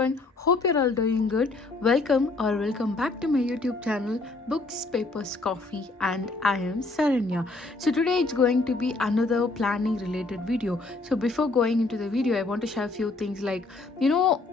everyone. Hope you're all doing good. Welcome back to my YouTube channel Books, Papers, Coffee, and I am Saranya. So today it's going to be another planning related video. So before going into the video, I want to share a few things like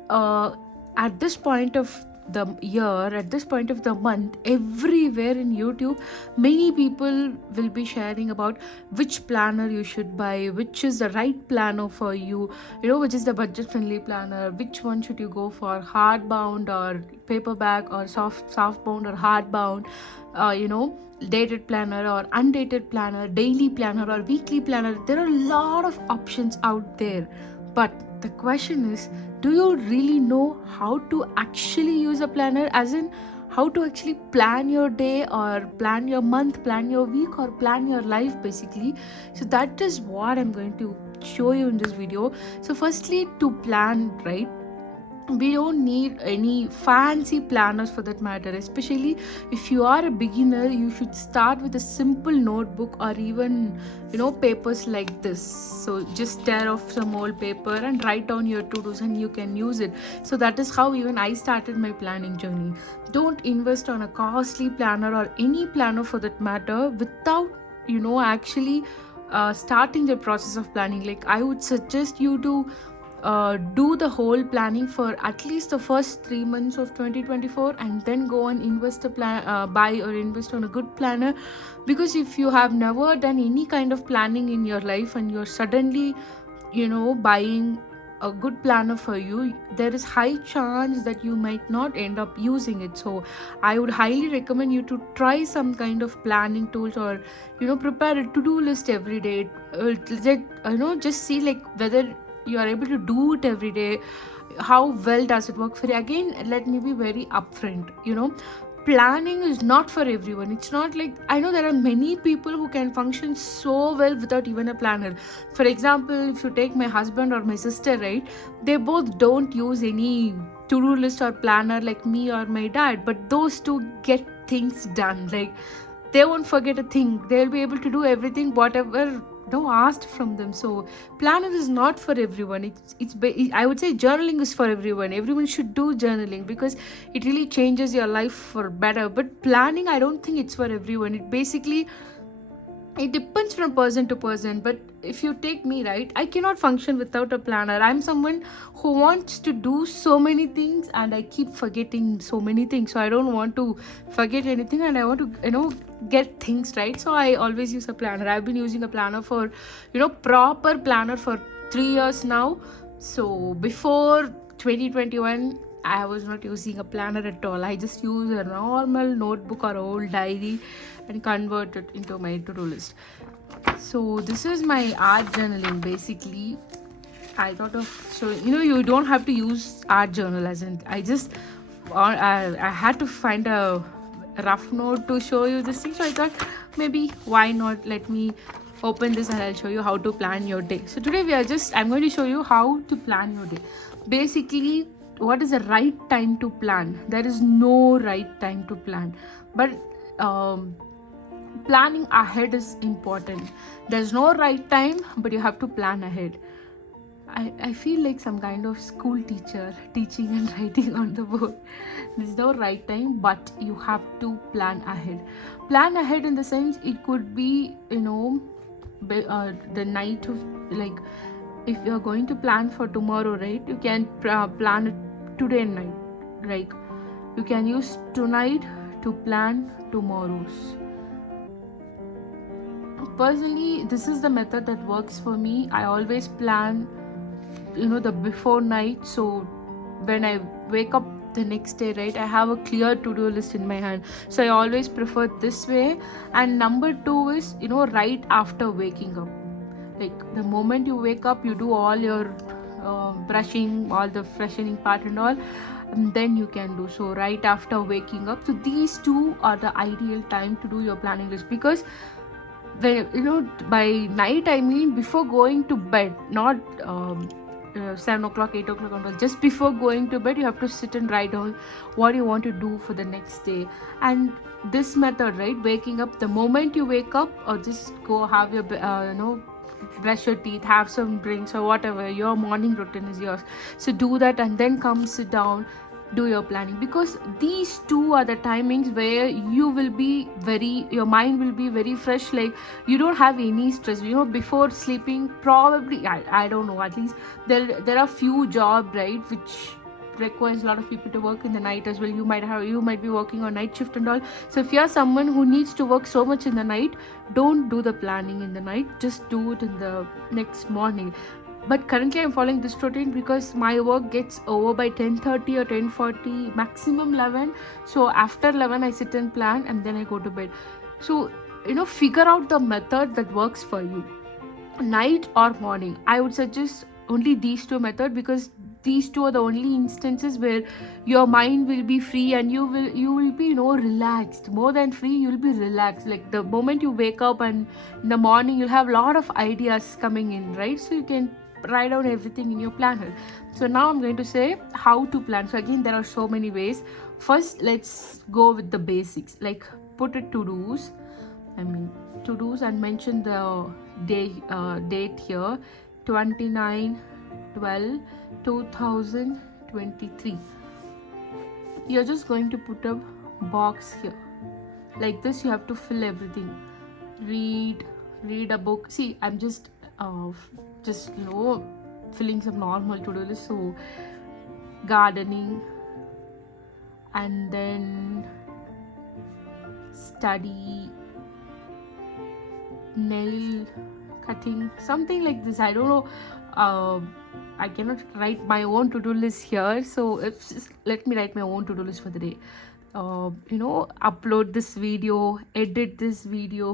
at this point of the year, at this point of the month, everywhere in YouTube, many people will be sharing about which planner you should buy, which is the right planner for you, which is the budget friendly planner, which one should you go for, hardbound or paperback or softbound or hardbound, dated planner or undated planner, daily planner or weekly planner. There are a lot of options out there, but the question is, do you really know how to actually use a planner, as in how to actually plan your day or plan your month, plan your week, or plan your life basically? So that is what I'm going to show you in this video. So firstly, to plan, right, we don't need any fancy planners for that matter. Especially if you are a beginner, you should start with a simple notebook or even papers like this. So just tear off some old paper and write down your to-dos and you can use it. So that is how even I started my planning journey. Don't invest on a costly planner or any planner for that matter without actually starting the process of planning. Like, I would suggest you to do the whole planning for at least the first 3 months of 2024, and then go and invest a buy or invest on a good planner. Because if you have never done any kind of planning in your life and you're suddenly buying a good planner for you, there is high chance that you might not end up using it. So I would highly recommend you to try some kind of planning tools, or prepare a to-do list every day. Just see like whether you are able to do it every day. How well does it work for you? Again, let me be very upfront. Planning is not for everyone. It's not like, I know there are many people who can function so well without even a planner. For example, if you take my husband or my sister, right, they both don't use any to-do list or planner like me or my dad, but those two get things done. Like, they won't forget a thing. They'll be able to do everything whatever asked from them. So planner is not for everyone. I would say journaling is for everyone. Everyone should do journaling because it really changes your life for better. But planning, I don't think it's for everyone. It depends from person to person. But if you take me, right, I cannot function without a planner. I'm someone who wants to do so many things and I keep forgetting so many things. So I don't want to forget anything and I want to get things right. So I always use a planner. I've been using a planner for proper planner for 3 years now. So before 2021, I was not using a planner at all. I just use a normal notebook or old diary and convert it into my to-do list. So this is my art journaling basically. I thought of, so you don't have to use art journal, as in I had to find a rough note to show you this thing. So I thought, maybe why not, let me open this and I'll show you how to plan your day. So today I'm going to show you how to plan your day. Basically, what is the right time to plan? There is no right time to plan, but planning ahead is important. There's no right time, but you have to plan ahead. I feel like some kind of school teacher teaching and writing on the board. There's no right time, but you have to plan ahead. Plan ahead in the sense, it could be the night of, like, if you're going to plan for tomorrow, right, you can plan it today night. Like, you can use tonight to plan tomorrow's. Personally, this is the method that works for me. I always plan the before night, so when I wake up the next day, right, I have a clear to-do list in my hand. So I always prefer this way. And number 2 is right after waking up. Like, the moment you wake up, you do all your brushing, all the freshening part and all, and then you can do so right after waking up. So these two are the ideal time to do your planning list, because by night, I mean before going to bed, not 7 o'clock, 8 o'clock and all. Just before going to bed, you have to sit and write down what you want to do for the next day. And this method, right, waking up, the moment you wake up, or just go have your brush your teeth, have some drinks or whatever. Your morning routine is yours. So do that and then come sit down, do your planning, because these two are the timings where you will be your mind will be very fresh, like you don't have any stress. Before sleeping, probably, I don't know, at least there are few jobs, right, which requires a lot of people to work in the night as well. You might be working on night shift and all. So if you're someone who needs to work so much in the night, don't do the planning in the night, just do it in the next morning. But currently I'm following this routine because my work gets over by 10:30 or 10:40, maximum 11. So after 11 I sit and plan and then I go to bed. So figure out the method that works for you, night or morning. I would suggest only these two methods, because these two are the only instances where your mind will be free and you will be relaxed. More than free, you'll be relaxed. Like the moment you wake up and in the morning, you'll have a lot of ideas coming in, right? So you can write down everything in your planner. So now I'm going to say how to plan. So again, there are so many ways. First, let's go with the basics, like put it to-dos. To-dos, and mention the date here, 29/12/2023. You're just going to put a box here like this. You have to fill everything. Read a book. See, I'm just filling some normal to-do list. So gardening, and then study, nail cutting, something like this. I don't know. I cannot write my own to-do list here, so let me write my own to-do list for the day. Upload this video, edit this video,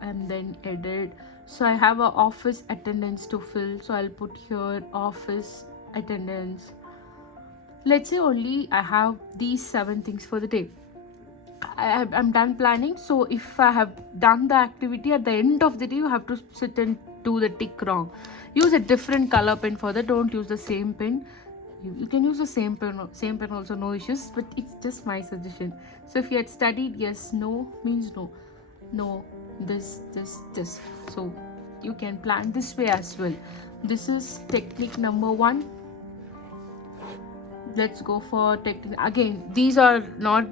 and then edit. So I have a office attendance to fill, so I'll put here office attendance. Let's say only I have these 7 things for the day. I'm done planning. So if I have done the activity, at the end of the day you have to sit and do the tick wrong. Use a different color pen for that. Don't use the same pen. You can use the same pen also, no issues, but it's just my suggestion. So if you had studied, yes, no means no, this. So you can plan this way as well. This is technique number 1. Let's go for technique. Again, these are not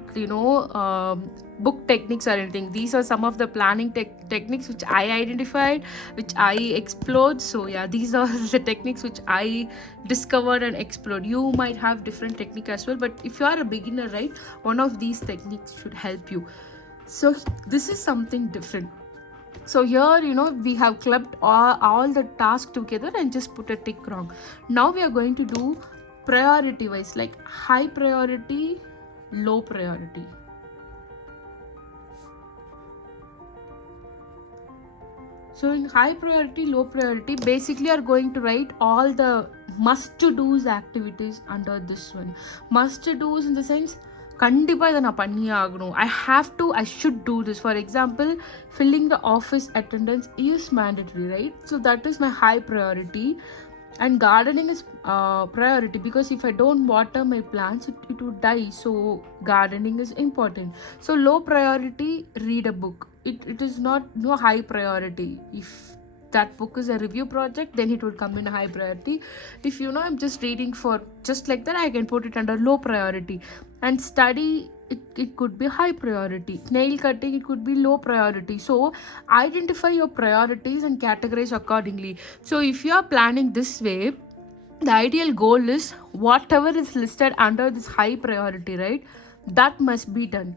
book techniques or anything. These are some of the planning techniques which I identified, which I explored. So yeah, these are the techniques which I discovered and explored. You might have different technique as well, but if you are a beginner, right, one of these techniques should help you. So this is something different. So here we have clubbed all the tasks together and just put a tick wrong. Now we are going to do priority wise, like high priority, low priority. So in high priority, low priority, basically are going to write all the must to do's activities under this one. Must to do's in the sense, கண்டிப்பா இதை நான் பண்ணியே ஆகணும். I should do this. For example, filling the office attendance is mandatory, right? So that is my high priority. And gardening is priority, because if I don't water my plants, it would die. So gardening is important. So low priority, read a book. It is not no high priority. If that book is a review project, then it would come in a high priority. If I'm just reading for just like that, I can put it under low priority. And study, it could be high priority. Nail cutting, it could be low priority. So identify your priorities and categorize accordingly. So if you are planning this way, the ideal goal is whatever is listed under this high priority, right, that must be done.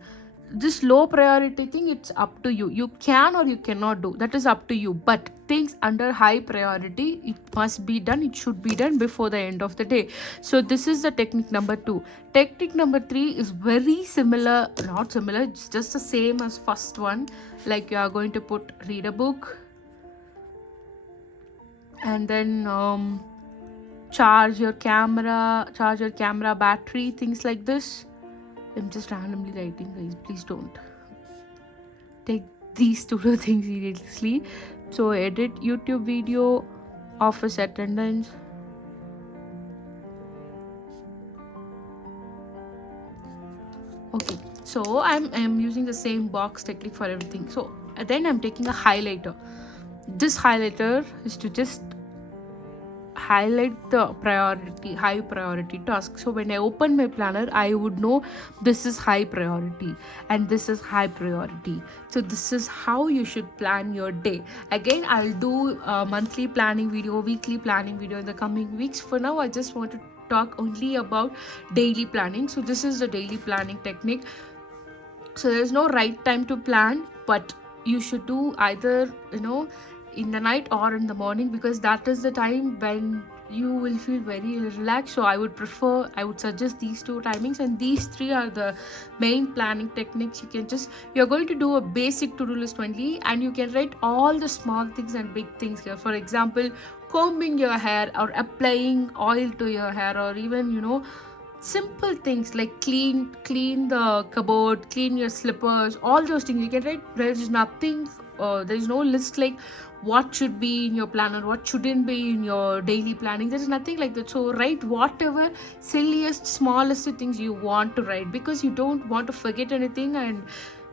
This low priority thing, it's up to you. You can or you cannot do, that is up to you. But things under high priority, it must be done. It should be done before the end of the day. So this is the technique number 2. Technique number 3 is very similar, not similar, it's just the same as first one. Like you are going to read a book, and then charge your camera battery, things like this. I'm just randomly writing, guys. Please don't take these 2 things seriously. So edit YouTube video, office attendance. Okay, so I'm using the same box technique for everything. So then I'm taking a highlighter. This highlighter is to just highlight the high priority task. So when I open my planner, I would know this is high priority and this is high priority. So this is how you should plan your day. Again, I'll do a monthly planning video, weekly planning video in the coming weeks. For now, I just want to talk only about daily planning. So this is the daily planning technique. So there's no right time to plan, but you should do either in the night or in the morning, because that is the time when you will feel very relaxed. So I would suggest these two timings, and these three are the main planning techniques. You're going to do a basic to-do list only, and you can write all the small things and big things here. For example, combing your hair or applying oil to your hair, or even simple things like clean the cupboard, clean your slippers, all those things you can write. There's nothing, there's no list like what should be in your planner, what shouldn't be in your daily planning. There's nothing like that. So write whatever silliest, smallest things you want to write, because you don't want to forget anything. And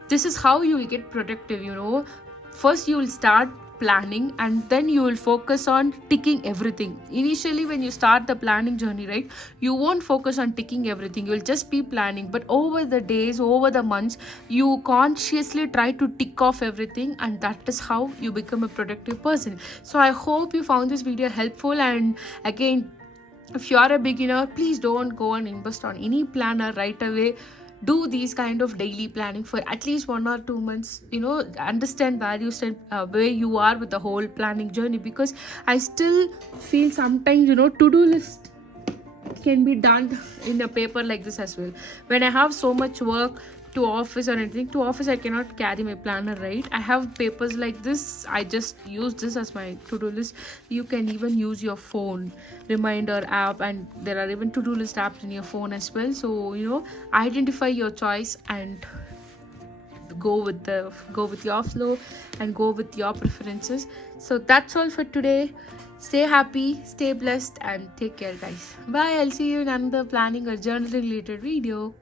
this is how you will get productive. First you will start planning, and then you will focus on ticking everything. Initially, when you start the planning journey, right, you won't focus on ticking everything, you will just be planning. But over the days, over the months, you consciously try to tick off everything, and that is how you become a productive person. So I hope you found this video helpful. And again, if you are a beginner, please don't go and invest on any planner right away. Do these kind of daily planning for at least 1 or 2 months. Understand where you stand, where you are with the whole planning journey, because I still feel sometimes to-do list can be done in a paper like this as well. When I have so much work to office or anything, to office I cannot carry my planner, right? I have papers like this, I just use this as my to-do list. You can even use your phone reminder app, and there are even to-do list apps in your phone as well. So identify your choice and go with your flow and go with your preferences. So that's all for today. Stay happy, stay blessed, and take care, guys. Bye. I'll see you in another planning or journaling related video.